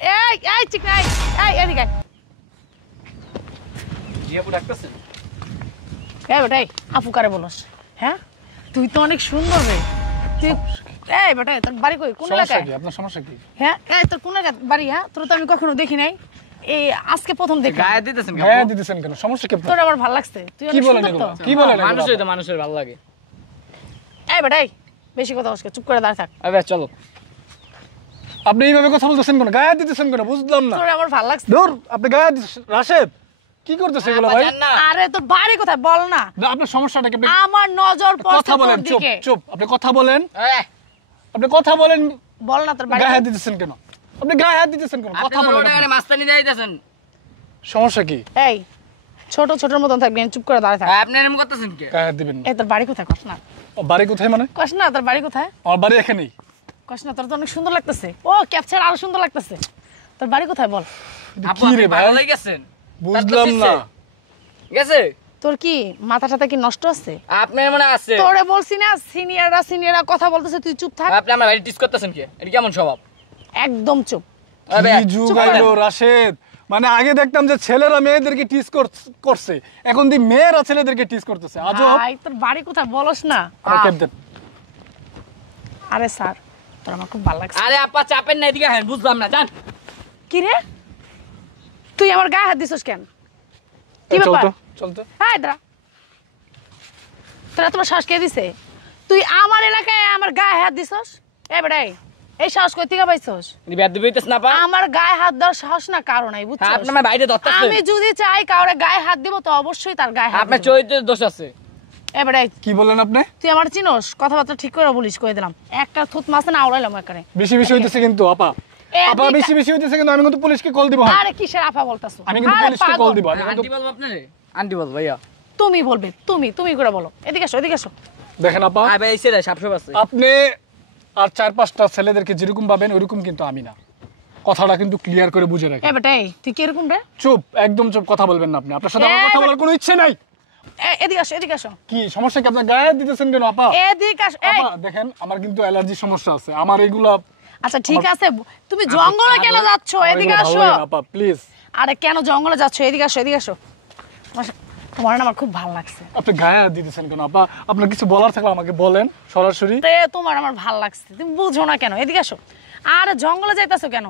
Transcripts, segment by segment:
এই এই চিকনাই এই এদিকে জি আপু ডাকতেছেন? এই বেটাই আপু কারে বলস? হ্যাঁ তুই তো অনেক সুন্দর রে। তুই এই বেটাই তোর বাড়ি কই কোন এলাকায়? আপনার সমস্যা কি? হ্যাঁ এই তোর কোন এলাকায় বাড়ি? হ্যাঁ তোর তো আমি কখনো দেখি নাই, এই আজকে প্রথম দেখলাম। গায়ে দিতেছেন কেন? গায়ে দিতেছেন কেন? সমস্যা কি আপনার? তোর আমার ভালো লাগছে, তুই কি অনেক বলেন সুন্দর এগুলো? তো। কি বলেন? মানুষই তো মানুষের ভালো লাগে। এই বেটাই বেশি কথা বলছ, চুপ করে দাঁড়া থাক। আবে চলো। আপনি এইভাবে কথা বলতেছেন কেন? গায়ে দিতেছেন কেন? বুঝলাম না। তোর আমার ভালো লাগছে। দূর, আপনি গায়ে রাশেদ কি করতেছে এগুলো ভাই? আরে তোর বাড়ি কোথায় বল না। না আপনার সমস্যাটা কি? আপনি আমার নজর পড়ছে কথা তোর বলেন। চুপ দিকে। চুপ, আপনি কথা বলেন। আপনি কথা বলেন। বল না তোর বাড়ি গায়ে দিতেছেন কেন? আপনি গায়ে হাত দিতেছেন কেন? কথা বলেন। আপনি মাস্তানি দেইতাছেন। সমস্যা কি? এই ছোট ছোটর মতন থাকবি, চুপ করে দাঁড়া থাক। আপনি এরকম করতেছেন কি? গায়ে হাত দিবেন না। এই তোর বাড়ি কোথায় কস না? বাড়ি কোথায় মানে? কস না তোর বাড়ি কোথায়? আমার বাড়ি এখানেই। কস না তোর তো অনেক সুন্দর লাগতেছে। ও ক্যাপচার আরো সুন্দর লাগতেছে। তোর বাড়ি কোথায় বল? আপু কি আপনি রে ভাই? ভালো লাগেছেন। বুঝলাম না। গেছে? তোর কি মাথাটা কি নষ্ট আছে? আপনার মনে আছে? তোরে বলছি না সিনিয়ররা কথা বলতেছে, তুই চুপ থাক। আপনি আমার বাড়ি টিস করতেছেন কি? এটা কেমন স্বভাব? একদম চুপ। আবে কি যুগ আইলো রাশেদ। মানে আগে দেখতাম যে ছেলেরা মেয়েদেরকে টিস করছে, এখন দি মেয়েরা ছেলেদেরকে টিস করতেছে। আজব। ভাই তোর বাড়ি কোথায় বলস না? আমার ক্যাপ্টেন। আরে স্যার তোর আমার খুব ভালো লাগছে। আরে আপা চাপেন না, এদিকে হ্যাঁ বুঝলাম না জান। কি রে তুই আমার গায়ে হাত দিছস কেন? কি চল ব্যাপার? তো, চল তো। হ্যাঁ দাঁড়া, তোরা তোমার শ্বাস কে দিছে? তুই আমার এলাকায় আমার গায়ে হাত দিছস? এ বেটাই এই সাহস কই থেকে পাইছস? বেদ দিবেইতেছ না পা। আমার গায়ে হাত দেওয়ার সাহস না কারণ নাই, বুঝছস? আপনি আমার বাইরে ধরতেছেন। আমি যদি চাই কাউরে গায়ে হাত দিব তো অবশ্যই তার গায়ে হাত আপনার দিব। চরিত্রের দোষ আছে। এ বেটাই কি বললেন আপনি? তুই আমার চিনোস? কথাবার্তা ঠিক করে বলিস, কই দিলাম একটা থুত মাছ না আউড়াইলাম একবারে। বেশি বেশি হইতেছে কিন্তু আপা। আপা বেশি বেশি হইতেছে কিন্তু আমি কিন্তু পুলিশকে কল দিব। আরে কিসের আফা বলতাছো? আমি কিন্তু পুলিশকে কল দিব। আমি কিন্তু আন্টি বলবো আপনারে? আন্টি বল ভাইয়া। তুমি বলবে, তুমি করে বলো। এদিকে এসো, এদিকে এসো। দেখেন আপা, আই ভাই এসে রে সাপসব আছে। আপনি আর 4-5টা ছেলেদেরকে যেরকম ভাবেন ওইরকম কিন্তু আমি না। কথাটা কিন্তু ক্লিয়ার করে বুঝে রাখেন। এ বেটাই তুই কি এরকম রে? চুপ, একদম চুপ, কথা বলবেন না আপনি। আপনার সাথে আমার কথা বলার কোনো ইচ্ছে নাই। এদিকে আসো, এদিকে আসো। কি সমস্যা কি? আপনার গায়ে দিতেছেন কেন আপা? এদিকে আসো। এই আপা দেখেন, আমার কিন্তু অ্যালার্জির সমস্যা আছে। আমার এগুলা আচ্ছা ঠিক আছে, তুমি জঙ্গলে কেন যাচ্ছ? এদিকে আসো। আপা প্লিজ। আরে কেন জঙ্গলে যাচ্ছ? এদিকে আসো, এদিকে আসো। তোমার না আমার খুব ভালো লাগছে। আপনি গায়ে হাত দিতেছেন কেন আপা? আপনার কিছু বলার থাকলে আমাকে বলেন সরাসরি। তোমার আমার ভালো লাগছে, তুমি বুঝো না কেন? এদিকে আসো। আর জঙ্গলে যাইতাছো কেন?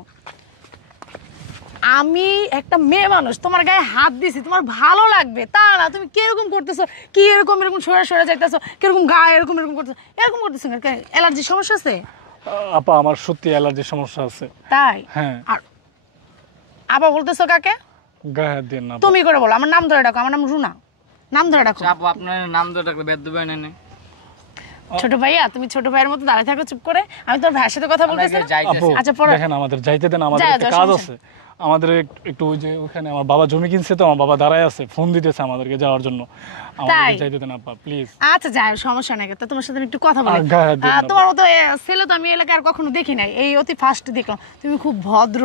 আমি একটা মেয়ে মানুষ, তোমার গায়ে হাত দিছি, তোমার ভালো লাগবে তা না। তুমি কিরকম করতেছো? কি এরকম সরে যাইতেছো? কিরকম গায়ে এরকম করতেছো? এরকম করতেছো কেন? অ্যালার্জির সমস্যা আছে? আপা আমার সত্যি অ্যালার্জির সমস্যা আছে। তাই? হ্যাঁ। আর আপা বলতেছো কাকে? গায়ে হাত দেন না। তুমি করে বলো। আমার নাম ধরে ডাকো, আমার নাম রুনা। নাম ধরে ডাকো। আপু আপনার নাম ধরে ডাকলে বেদ দিবেন না। ছোট ভাইয়া, তুমি ছোট ভাইয়ের মতো দাঁড়িয়ে থাকো চুপ করে। আমি তোর ভাইয়ের সাথে কথা বলতেছি না। আপু আচ্ছা পড়ো। দেখেন আমাদের যাইতে দেন, আমাদের যাও, একটা যাও, কাজ সমস্যা আছে। আমাদের একটু ওই যে ওখানে আমার বাবা জমি কিনছে, তো আমার বাবা দাঁড়ায় আছে, ফোন দিতেছে আমাদেরকে যাওয়ার জন্য। আমাদের যাইতে দেন আপা প্লিজ। আচ্ছা যাই, সমস্যা নাই। তো তোমার সাথে আমি একটু কথা বলি। গায়ে হাত দিন না। তোমার মতো ছেলে তো আমি এলাকায় আর কখনো দেখি নাই, এই অতি ফার্স্ট দেখলাম। তুমি খুব ভদ্র,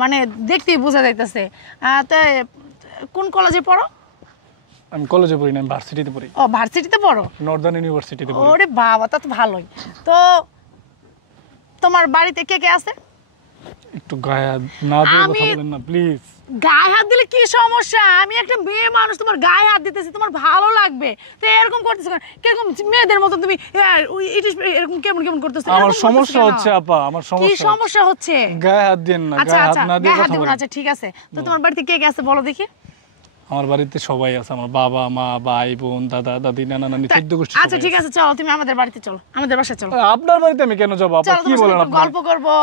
মানে দেখতেই বোঝা যাইতেছে। তা কোন কলেজে পড়ো? আমি কলেজে পড়ি না, আমি ভার্সিটিতে পড়ি। ও ভার্সিটিতে পড়ো? নর্দার্ন ইউনিভার্সিটিতে পড়ি। ওরে বাবা, তা তো ভালোই। তো তোমার বাড়িতে কে কে আছে? একটু গায়ে হাত না দিয়ে কথা আমি- বলেন না প্লিজ। গায়ে হাত দিলে কি সমস্যা? আমি একটা মেয়ে মানুষ, তোমার গায়ে হাত দিতেছি, তোমার ভালো লাগবে। তো এরকম করতেছো কেন? কিরকম মেয়েদের মতো তুমি এরকম কেমন করতেছো? আমার এরকম করতেছো সমস্যা কেন? হচ্ছে আপা, আমার কি সমস্যা। সমস্যা হচ্ছে? গায়ে হাত দেন না, আচ্ছা গায়ে হাত আচ্ছা, না দিয়ে গায়ে হাত কথা দিব না। বলেন। আচ্ছা ঠিক আছে। তো তোমার বাড়িতে কে কে আছে বলো দেখি? আমার বাড়িতে সবাই আছে, আমার বাবা মা ভাই বোন দাদা দাদি নানা নানি চোদ্দ গোষ্ঠী। আচ্ছা ঠিক আছে, চলো তুমি আমাদের বাড়িতে চলো, আমাদের বাসায় চলো। আপনার বাড়িতে আমি কেন যাবো আপা? চলো, কি তোমার বলেন সাথে একটু আপনি? গল্প করবো,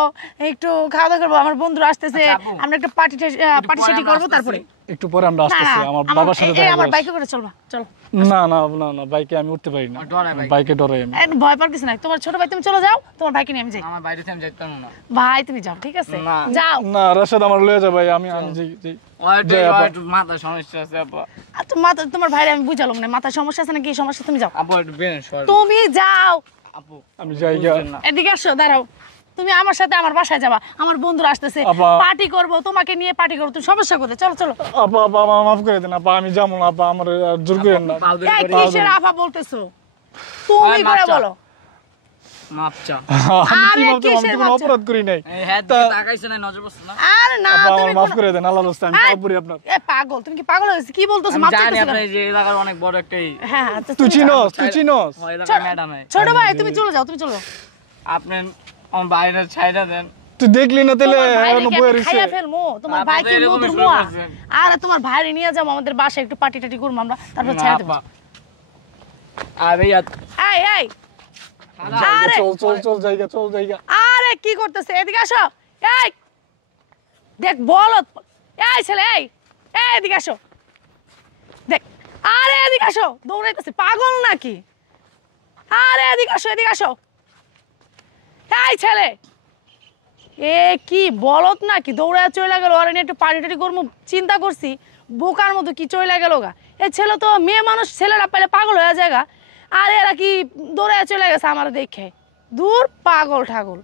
একটু খাওয়া দাওয়া করবো। আমার বন্ধুরা আসতেছে, আচ্ছা, আপু, আমরা একটা পার্টি সার্টি করবো তারপরে। একটু পরে আমরা না আসতেছি, আমার বাবার সাথে দেখা আমার করে বাইকে করে চলবা, চলো। না না না না, বাইকে আমি উঠতে পারি না, ডরায় বাইকে। বাইকে ডরাই আমি। ভয় পাওয়ার কিছু নাই। তোমার ছোট ভাই তুমি চলে যাও, তোমার ভাইকে নিয়ে আমি যাই। আমার বাইরে থেকে আমি যাইতাম না। ভাই তুমি যাও, ঠিক আছে? না। যাও। না রাশেদ আমার লয়ে যা ভাই, আমি যাই। যাই আপা। একটু মাথা সমস্যা আছে আপা। আর তোমার ভাইরে আমি বুঝালাম না, মাথায় সমস্যা আছে না কি সমস্যা, তুমি যাও। আপু একটু বেরেন সর। তুমি যাও। আপু আমি যাই গা। বুঝছেন না। এদিকে আসো, দাঁড়াও। তুমি আমার সাথে আমার বাসায় যাবা, আমার বন্ধুরা আসতেছে, আপা। পার্টি করবো, তোমাকে নিয়ে পার্টি করবো। তুমি সমস্যা কোথায়? চলো চলো। আপা আপা আমার মাফ করে দেন আপা, আমি যাবো না আপা, আমার আর জোর করেন না। পাল ধরে এই করে। কিসের আফা বলতেছো? তুমি আয় করে বাচ্চা। বলো। মাপ চা আমি কি আরে ভাবতাম, আমি কিসের তো কোনো বাচ্চা? অপরাধ করি নাই। এই হ্যাঁ দিকে তাকাইছে না নজর পড়ছে না আরে না আপা, আমার তুমি মাফ কোনো- করে দেন, আল্লাহর রাস্তায় আমি এই, পাপ করি আপনার। এ পাগল, তুমি কি পাগল হয়েছে? কি বলতেছো? আমি মাপ জানি চাইতেছো আপনি কেন? এই যে এলাকার অনেক বড় একটা হ্যাঁ আচ্ছা, তুই তুমি- চিনস, তুই চিনস? ওই এলাকার ম্যাডাম ছোট ভাই তুমি চলে যাও, তুমি চলে যাও। আপনি আমার বাইরে ছাইড়া দেন তুই দেখলি না তাহলে তোমার ভাইরে এখনো কি বয়ে আমি রইছে। খাইয়া ফেলবো? তোমার আপনি ভাই তো কি এরকমই মুদুর শুরু মুয়া? করছেন। আরে তোমার ভাইরে নিয়ে যাবো আমাদের বাসায়, একটু পার্টি টাটি করবো আমরা, তারপর না, ছেড়ে দেবো। আপা। আরে ইয়ার এই এই আরে চল চল চল জায়গা, চল জায়গা। আরে কি করতেছে? এদিকে আসো। এই দেখ বলত, এই ছেলে, এই এই এদিকে আসো। দেখ, আরে এদিকে আসো, দৌড়াইতেছে, পাগল নাকি? আরে এদিকে আসো, এদিকে আসো। এই ছেলে, এ কি বলত নাকি? দৌড়ায় চলে গেল, আর একটু পার্টি টাটি করবো চিন্তা করছি, বোকার মতো কি চলে গেল গা। এ ছেলে তো মেয়ে মানুষ, ছেলেরা পেলে পাগল হয়ে যায় গা। আর এরা কি দৌড়ায় চলে গেছে আমার দেখে। দূর পাগল ঠাগল।